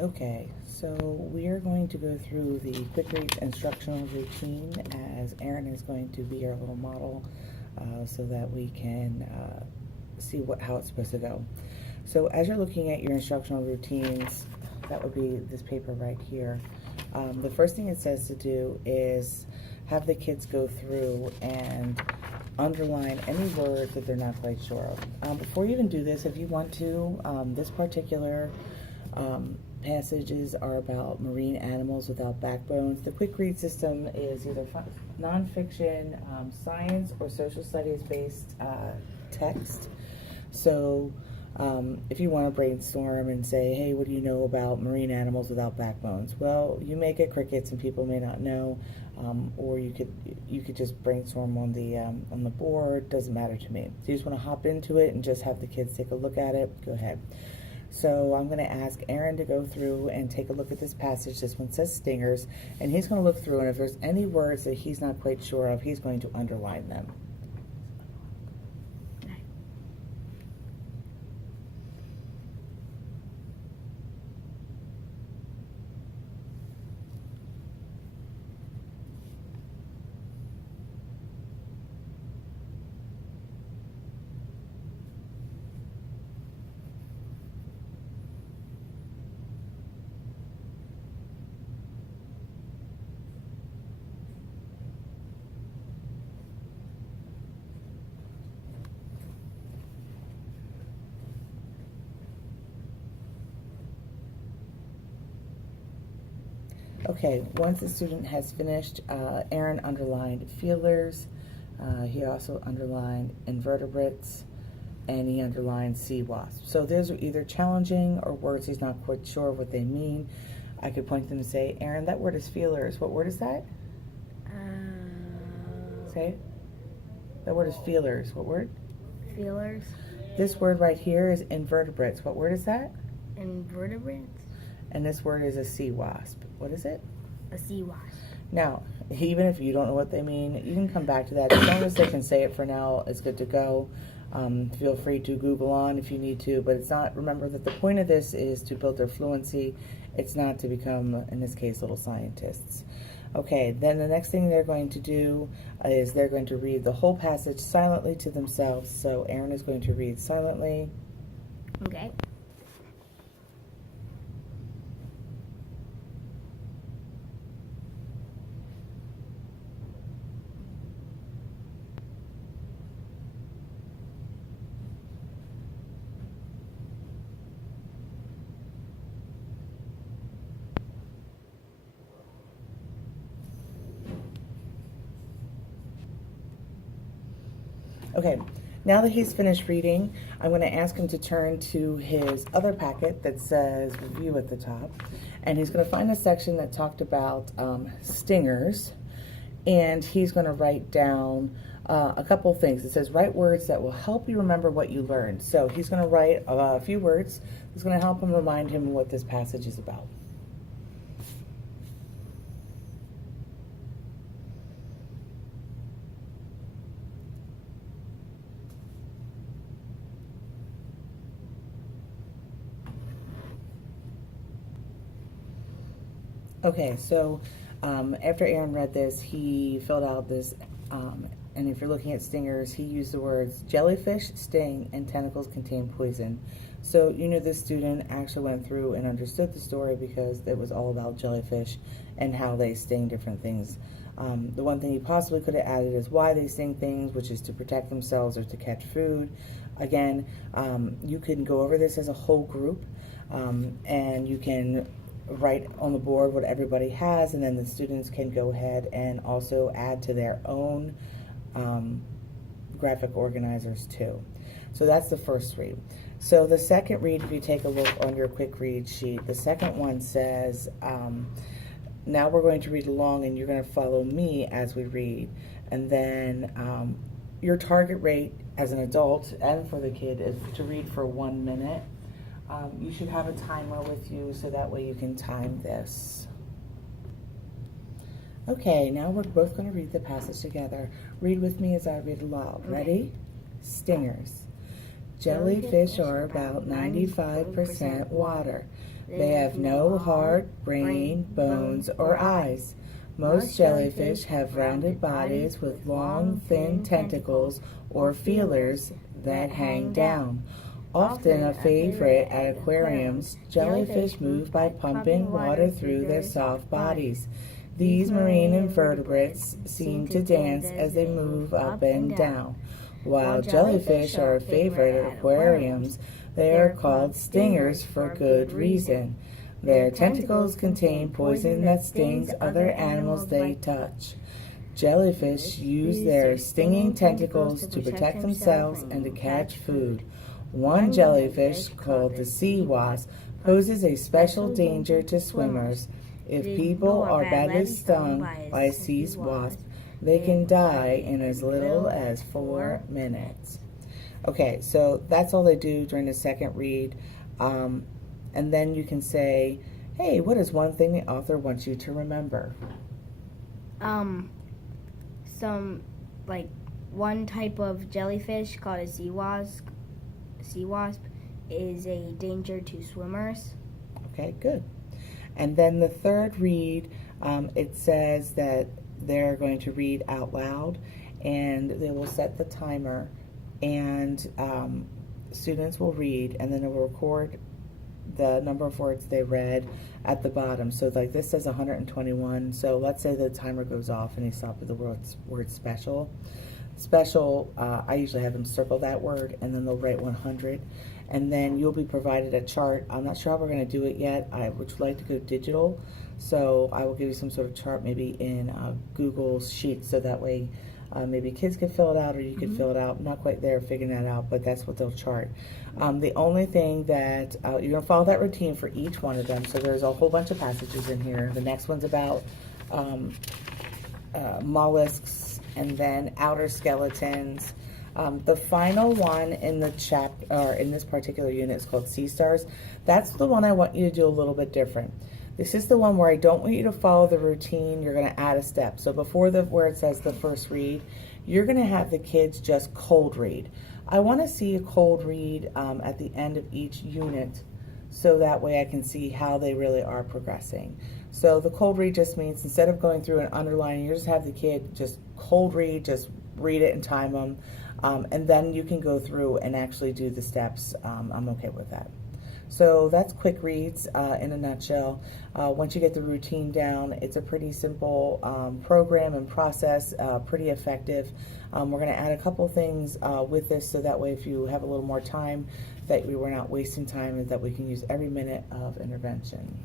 Okay, so we are going to go through the Quickreads instructional routine, as Erin is going to be our little model, so that we can see how it's supposed to go. So as you're looking at your instructional routines, that would be this paper right here. The first thing it says to do is have the kids go through and underline any words that they're not quite sure of. Before you even do this, if you want to, this particular passages are about marine animals without backbones. The quick read system is either nonfiction, science, or social studies based text. So if you want to brainstorm and say, hey, what do you know about marine animals without backbones? Well, you may get crickets and people may not know, or you could just brainstorm on the board. Doesn't matter to me. If you just want to hop into it and just have the kids take a look at it, go ahead. So I'm going to ask Aaron to go through and take a look at this passage. This one says stingers, and he's going to look through, and if there's any words that he's not quite sure of, he's going to underline them. Okay, once the student has finished, Aaron underlined feelers. He also underlined invertebrates, and he underlined sea wasps. So those are either challenging or words he's not quite sure what they mean. I could point them and say, Aaron, that word is feelers. What word is that? Say it. That word is feelers. What word? Feelers. This word right here is invertebrates. What word is that? Invertebrates. And this word is a sea wasp. What is it? A sea wasp. Now, even if you don't know what they mean, you can come back to that. As long as they can say it for now, it's good to go. Feel free to Google on if you need to, but it's not, remember that the point of this is to build their fluency. It's not to become, in this case, little scientists. Okay, then the next thing they're going to do is they're going to read the whole passage silently to themselves. So Aaron is going to read silently. Okay. Okay, now that he's finished reading, I'm going to ask him to turn to his other packet that says review at the top, and he's going to find a section that talked about stingers, and he's going to write down a couple things. It says write words that will help you remember what you learned. So he's going to write a few words that's going to help him remind him what this passage is about. Okay, so after Aaron read this, he filled out this, and if you're looking at stingers, he used the words jellyfish sting and tentacles contain poison. So you know this student actually went through and understood the story because it was all about jellyfish and how they sting different things. The one thing he possibly could have added is why they sting things, which is to protect themselves or to catch food. Again, you can go over this as a whole group, and you can write on the board what everybody has, and then the students can go ahead and also add to their own graphic organizers too. So that's the first read. So the second read, if you take a look on your quick read sheet, the second one says, now we're going to read along and you're going to follow me as we read. And then your target rate as an adult and for the kid is to read for 1 minute. You should have a timer with you so that way you can time this. Okay, now we're both going to read the passage together. Read with me as I read aloud. Ready? Stingers. Jellyfish are about 95% water. They have no heart, brain, bones, or eyes. Most jellyfish have rounded bodies with long, thin tentacles or feelers that hang down. Often a favorite at aquariums, jellyfish move by pumping water through their soft bodies. These marine invertebrates seem to dance as they move up and down. While jellyfish are a favorite at aquariums, they are called stingers for good reason. Their tentacles contain poison that stings other animals they touch. Jellyfish use their stinging tentacles to protect themselves and to catch food. One jellyfish, called the sea wasp, poses a special danger to swimmers. If people are badly stung by a sea wasp, they can die in as little as 4 minutes. Okay, so that's all they do during the second read. And then you can say, hey, what is one thing the author wants you to remember? One type of jellyfish called a sea wasp is a danger to swimmers. Okay, good. And then the third read, it says that they're going to read out loud, and they will set the timer, and students will read, and then it will record the number of words they read at the bottom. So like this says 121. So let's say the timer goes off and they stop at the word special. Special, I usually have them circle that word, and then they'll write 100. And then you'll be provided a chart. I'm not sure how we're going to do it yet. I would like to go digital. So I will give you some sort of chart, maybe in Google Sheets, so that way maybe kids can fill it out, or you can fill it out. I'm not quite there figuring that out, but that's what they'll chart. The only thing that you're going to follow that routine for each one of them. So there's a whole bunch of passages in here. The next one's about mollusks, and then outer skeletons. The final one in the or in this particular unit is called Sea Stars. That's the one I want you to do a little bit different. This is the one where I don't want you to follow the routine. You're going to add a step. So before where it says the first read, you're going to have the kids just cold read. I want to see a cold read at the end of each unit, so that way I can see how they really are progressing. So the cold read just means instead of going through and underlining, you just have the kid just cold read, just read it and time them, and then you can go through and actually do the steps. I'm okay with that. So that's quick reads in a nutshell. Once you get the routine down, it's a pretty simple program and process, pretty effective. We're going to add a couple things with this, so that way if you have a little more time, that we're not wasting time, and that we can use every minute of intervention.